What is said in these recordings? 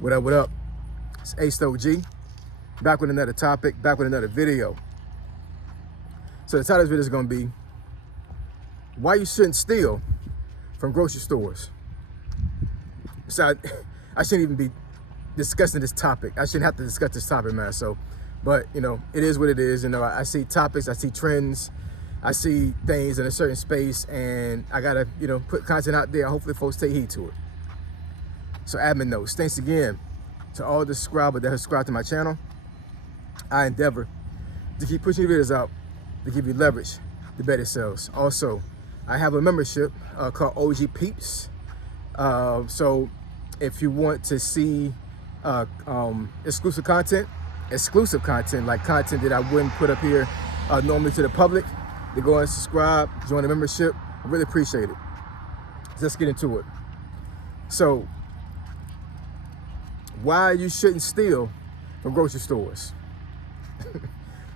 What up, what up? It's Ace OG, back with another topic, back with another video. So the title of this video is gonna be why you shouldn't steal from grocery stores. So I shouldn't even be discussing this topic. I shouldn't have to discuss this topic, man. But you know, it is what it is. You know, I see topics, I see trends, I see things in a certain space, and I gotta, you know, put content out there. Hopefully folks take heed to it. So admin notes, thanks again to all the subscribers that have subscribed to my channel. I endeavor to keep pushing videos out to give you leverage to better sales. Also, I have a membership called OG Peeps. So if you want to see exclusive content like content that I wouldn't put up here normally to the public, to go and subscribe, join the membership. I really appreciate it. Let's get into it. So, why you shouldn't steal from grocery stores.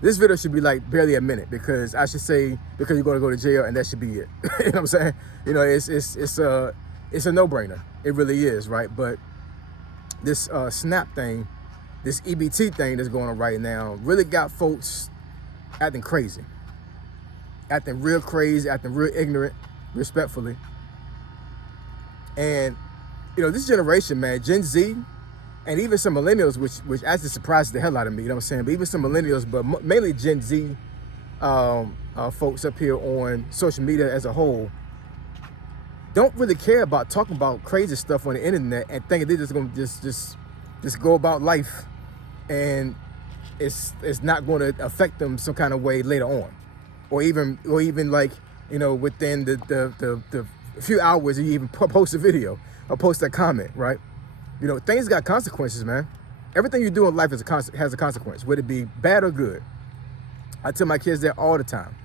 This video should be like barely a minute, because I should say because you're going to go to jail, and that should be it. You know what I'm saying? You know, it's a no-brainer. It really is, right? But this SNAP thing, this EBT thing that's going on right now, really got folks acting crazy, acting real crazy, acting real ignorant, respectfully. And you know, this generation, man, Gen Z, and even some millennials, which actually surprises the hell out of me, you know what I'm saying? But even some millennials, but mainly Gen Z folks up here on social media as a whole, don't really care about talking about crazy stuff on the internet and thinking they're just gonna just go about life, and it's not going to affect them some kind of way later on, or even like, you know, within the few hours you even post a video or post a comment, right? You know, things got consequences, man. Everything you do in life has a consequence, whether it be bad or good. I tell my kids that all the time.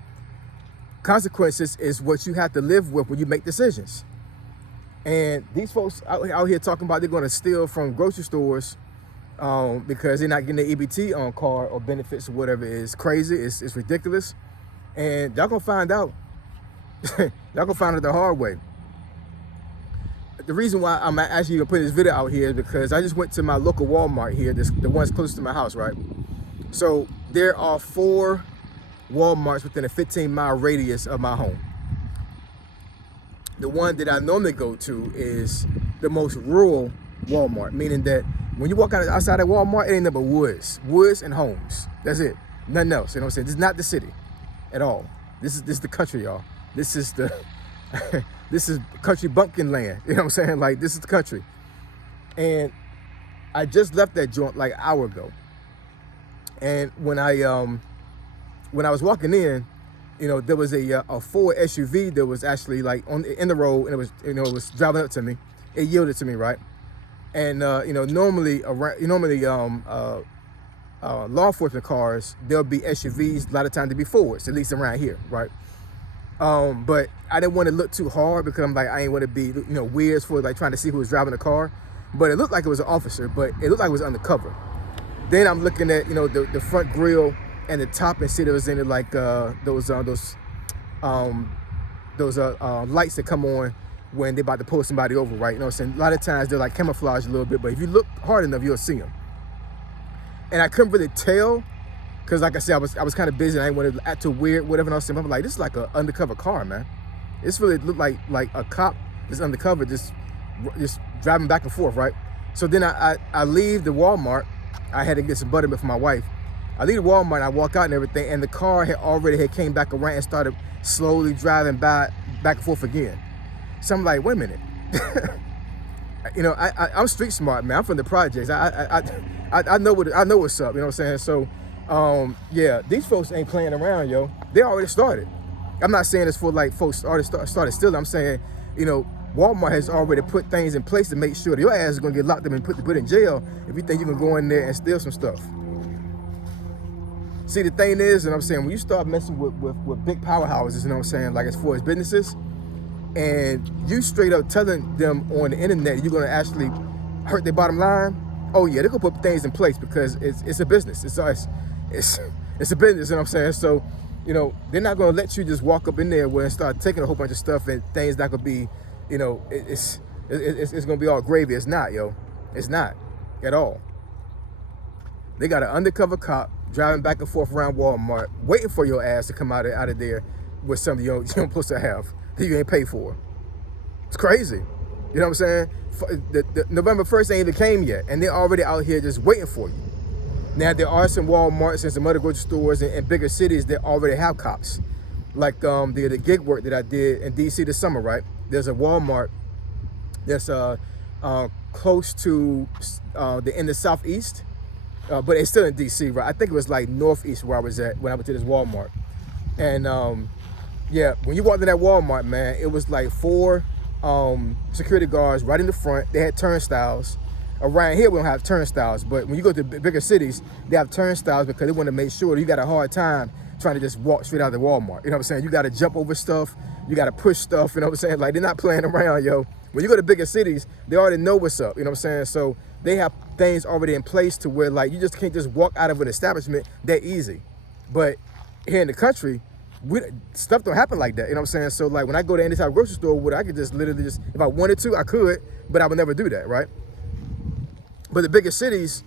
Consequences is what you have to live with when you make decisions. And these folks out here talking about they're going to steal from grocery stores because they're not getting the EBT on card or benefits or whatever is crazy. It's ridiculous. And y'all gonna find out. Y'all gonna find out the hard way. The reason why I'm actually gonna put this video out here is because I just went to my local Walmart here, the one's close to my house, right? So there are 4 Walmarts within a 15-mile radius of my home. The one that I normally go to is the most rural Walmart, meaning that when you walk outside of Walmart, it ain't nothing but woods and homes. That's it, nothing else. You know what I'm saying? This is not the city at all. This is the country, y'all. This is the this is country bumpkin land. You know what I'm saying? Like, this is the country. And I just left that joint like an hour ago. And when I was walking in, you know, there was a Ford SUV that was actually like in the road, and it was, you know, it was driving up to me. It yielded to me, right? And you know, normally law enforcement cars, there'll be SUVs. A lot of times they be Fords, at least around here, right? But I didn't want to look too hard because I'm like, I ain't want to be, you know, weird for like trying to see who was driving the car. But it looked like it was an officer, but it looked like it was undercover. Then I'm looking at, you know, the front grill and the top, and see there was in it like those lights that come on when they're about to pull somebody over, right? You know what I'm saying? A lot of times they're like camouflage a little bit, but if you look hard enough, you'll see them. And I couldn't really tell, because like I said, I was kind of busy and I didn't want to act too weird, whatever. And I'm like, this is like an undercover car, man. This really looked like a cop that's undercover, just driving back and forth, right? So then I leave the Walmart. I had to get some buttermilk for my wife. I leave the Walmart and I walk out and everything, and the car had came back around and started slowly driving back and forth again. So I'm like, wait a minute. You know, I'm street smart, man. I'm from the projects. I know what's up. You know what I'm saying? So, yeah, these folks ain't playing around, yo. They already started. I'm not saying it's for like folks started stealing. I'm saying, you know, Walmart has already put things in place to make sure that your ass is gonna get locked up and put in jail if you think you can go in there and steal some stuff. See, the thing is, and I'm saying, when you start messing with big powerhouses, you know what I'm saying, like as far as businesses, and you straight up telling them on the internet you're gonna actually hurt their bottom line, oh yeah, they're gonna put things in place because it's a business. It's a business, you know what I'm saying? So, you know, they're not gonna let you just walk up in there and start taking a whole bunch of stuff and things that could be, you know, it's gonna be all gravy. It's not, yo. It's not. at all. They got an undercover cop driving back and forth around Walmart, waiting for your ass to come out of there with something you don't supposed to have that you ain't paid for. It's crazy. You know what I'm saying? The November 1st ain't even came yet, and they're already out here just waiting for you. Now, there are some Walmarts and some other grocery stores in bigger cities that already have cops. Like the gig work that I did in DC this summer, right? There's a Walmart that's close to in the southeast, but it's still in DC, right? I think it was like northeast where I was at when I went to this Walmart. And yeah, when you walked in that Walmart, man, it was like 4 security guards right in the front. They had turnstiles. Around here, we don't have turnstiles, but when you go to bigger cities, they have turnstiles because they want to make sure that you got a hard time trying to just walk straight out of the Walmart. You know what I'm saying? You got to jump over stuff. You got to push stuff. You know what I'm saying? Like, they're not playing around, yo. When you go to bigger cities, they already know what's up. You know what I'm saying? So they have things already in place to where, like, you just can't just walk out of an establishment that easy. But here in the country, stuff don't happen like that. You know what I'm saying? So, like, when I go to any type of grocery store, I could just literally just, if I wanted to, I could, but I would never do that, right? But the bigger cities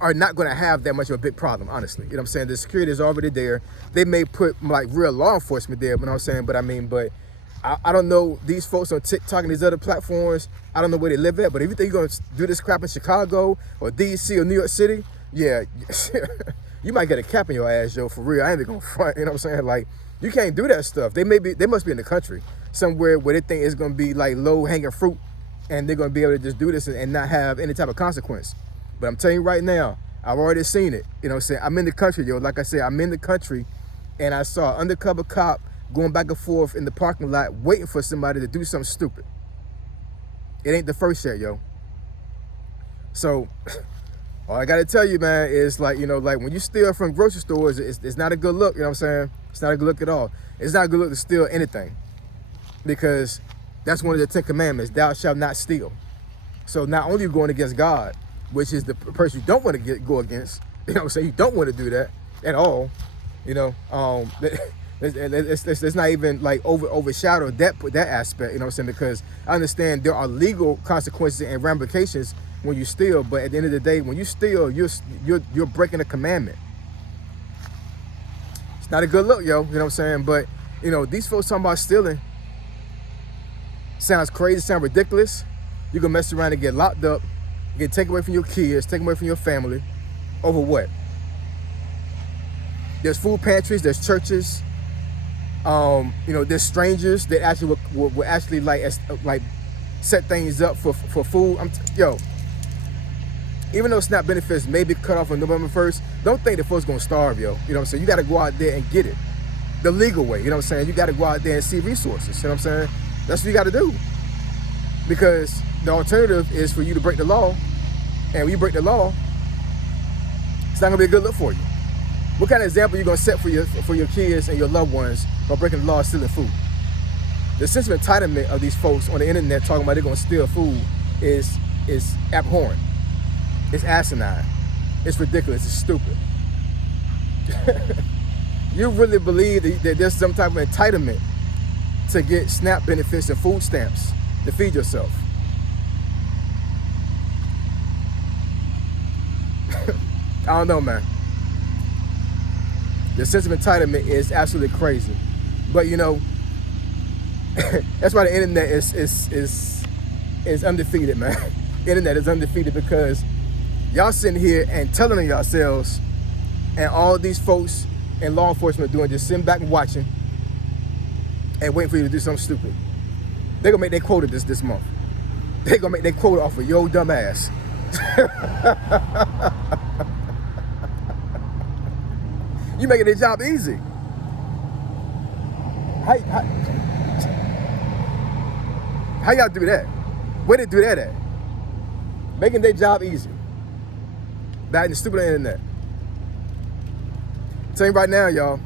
are not going to have that much of a big problem, honestly. You know what I'm saying? The security is already there. They may put like real law enforcement there, you know what I'm saying? But I mean, I don't know these folks on TikTok and these other platforms. I don't know where they live at, but if you think you're going to do this crap in Chicago or DC or New York City, yeah, you might get a cap in your ass, yo, for real. I ain't even going to front, you know what I'm saying? Like, you can't do that stuff. They must be in the country somewhere where they think it's going to be like low hanging fruit, and they're going to be able to just do this and not have any type of consequence. But I'm telling you right now, I've already seen it. You know what I'm saying? I'm in the country, yo. Like I said, I'm in the country, and I saw an undercover cop going back and forth in the parking lot waiting for somebody to do something stupid. It ain't the first yet, yo. So all I got to tell you, man, is like, you know, like when you steal from grocery stores, it's not a good look. You know what I'm saying? It's not a good look at all. It's not a good look to steal anything, because that's one of the 10 commandments. Thou shalt not steal. So not only are you going against God, which is the person you don't want to go against, you know what I'm saying? You don't want to do that at all. You know, let's not even like overshadow that aspect, you know what I'm saying? Because I understand there are legal consequences and ramifications when you steal, but at the end of the day, when you steal, you're breaking a commandment. It's not a good look, yo, you know what I'm saying? But, you know, these folks talking about stealing sounds crazy, sounds ridiculous. You can mess around and get locked up, get taken away from your kids, taken away from your family, over what? There's food pantries, there's churches, you know, there's strangers that actually will actually like set things up for food. Yo, even though SNAP benefits may be cut off on November 1st, don't think that folks gonna starve, yo. You know what I'm saying? You gotta go out there and get it the legal way, you know what I'm saying? You gotta go out there and see resources, you know what I'm saying? That's what you gotta do. Because the alternative is for you to break the law, and when you break the law, it's not gonna be a good look for you. What kind of example are you gonna set for your kids and your loved ones by breaking the law and stealing food? The sense of entitlement of these folks on the internet talking about they're gonna steal food is abhorrent. It's asinine. It's ridiculous. It's stupid. You really believe that there's some type of entitlement to get SNAP benefits and food stamps to feed yourself? I don't know, man. The sense of entitlement is absolutely crazy. But, you know, that's why the internet is undefeated, man. The internet is undefeated because y'all sitting here and telling on yourselves, and all these folks and law enforcement doing just sitting back and watching and waiting for you to do something stupid. They're gonna make their quota this month. They're gonna make their quota off of your dumb ass. You making their job easy. How y'all do that? Where they do that at? Making their job easy. Back in the stupid internet. I'm telling you right now, y'all,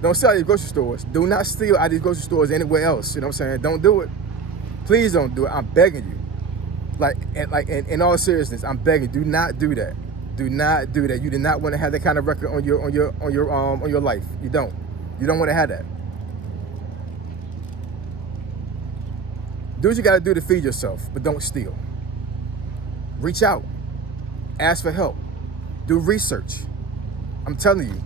don't steal out these grocery stores. Do not steal out these grocery stores anywhere else. You know what I'm saying? Don't do it. Please don't do it. I'm begging you. Like in all seriousness, I'm begging you. Do not do that. Do not do that. You do not want to have that kind of record on your life. You don't. You don't want to have that. Do what you got to do to feed yourself, but don't steal. Reach out. Ask for help. Do research. I'm telling you,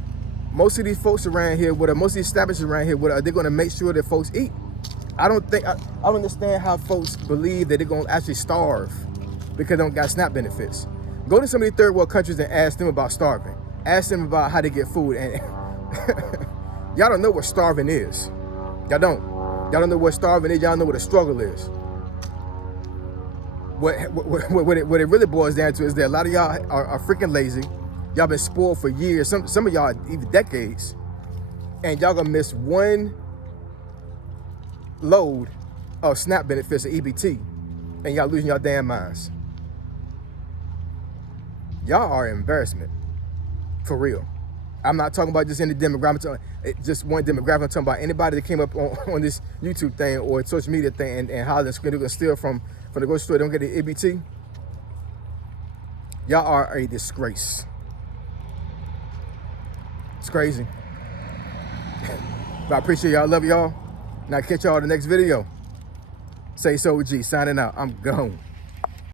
most of these folks around here, most of these establishments around here, they're going to make sure that folks eat. I don't understand how folks believe that they're going to actually starve because they don't got SNAP benefits. Go to some of the third world countries and ask them about starving. Ask them about how they get food. And y'all don't know what starving is. Y'all don't. Y'all don't know what starving is. Y'all don't know what a struggle is. What it really boils down to is that a lot of y'all are freaking lazy. Y'all been spoiled for years. Some of y'all even decades. And y'all gonna miss one load of SNAP benefits or EBT. And y'all losing y'all damn minds. Y'all are an embarrassment. For real. I'm not talking about just any demographic, just one demographic. I'm talking about anybody that came up on this YouTube thing or social media thing and how they're gonna steal from the grocery store, they don't get the EBT. Y'all are a disgrace. It's crazy. But I appreciate y'all. Love y'all. Now catch y'all in the next video. Say so, G. Signing out. I'm gone.